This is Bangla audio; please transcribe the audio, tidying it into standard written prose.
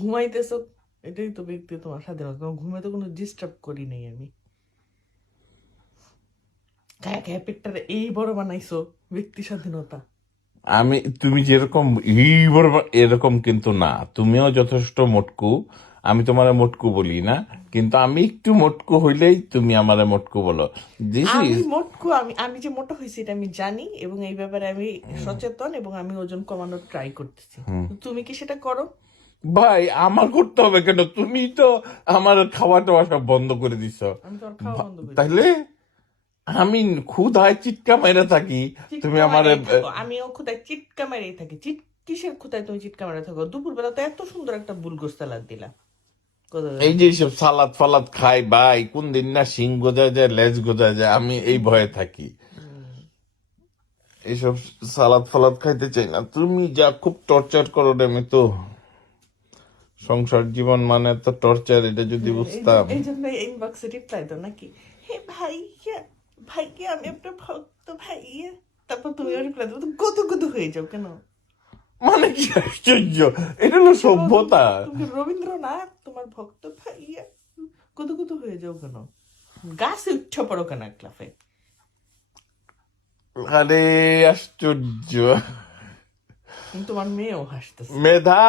ঘুমাইতেছো, এটাই তো ব্যক্তি তোমার স্বাধীনতা। তোমার ঘুমে তো কোনো ডিস্টার্ব করি নাই আমি। খায়া খায়া পেটটা এই বড় বানাইছো, ব্যক্তি স্বাধীনতা। তুমি যেরকম এরকম কিন্তু না, তুমিও যথেষ্ট মোটকু। আমি তোমারে মোটকু বলি না, কিন্তু আমি একটু মোটকু হইলেই তুমি আমারে মোটকু বলো। দিস আমি ইজ মোটকু, আমি আমি যে মোটা হয়েছি এটা আমি জানি, এবং এই ব্যাপারে আমি সচেতন, এবং আমি ওজন কমানোর ট্রাই করতেছি। তো তুমি কি সেটা করো? ভাই, আমার করতে হবে কেন? তুমি তো আমার খাওয়া টাওয়া সব বন্ধ করে দিছ। আমি তো আর খাওয়া বন্ধ করে তাইলে দিছি। আমি ক্ষুধায় চিৎকা মেরে থাকি, তুমি চিৎকা আমারে মারাই থাকো, আমিও ক্ষুদায় চিৎকা মারাই থাকি। কিসের ক্ষুদায় তুমি চিৎকা মারা থাকো? দুপুরবেলা তো এত সুন্দর একটা বুলগোস সালাদ দিলা। এই যে সব সালাদ ফালাদ খাই ভাই, কোন দিন না শিং গোজা যায়, লেজ গোজা যায়, আমি এই ভয়ে থাকি। এইসব সালাদ ফালাদ খাইতে চাই না। তুমি যা খুব টর্চার করো রে, আমি তো সংসার জীবন মানে তো টর্চার, এটা যদি বুঝতাম। এই জন্য ইনবক্সে রিপ্লাই দাও নাকি, হে ভাইয়া, ভাইয়া আমি আপনার ভক্ত ভাইয়া। তারপর তুমি রিপ্লাই দাও, গদু গদু হয়ে যাও কেন? মানে কি আশ্চর্য, এটা হলো সভ্যতা। তুমি রবীন্দ্রনাথ, তোমার ভক্ত ভাইয়া, গদু গদু হয়ে যাও কেন? গাছে উঠে পড়ো কেন এক লাফে? আরে আশ্চর্য। তোমার মেয়েও হাসতেছে। মেধা।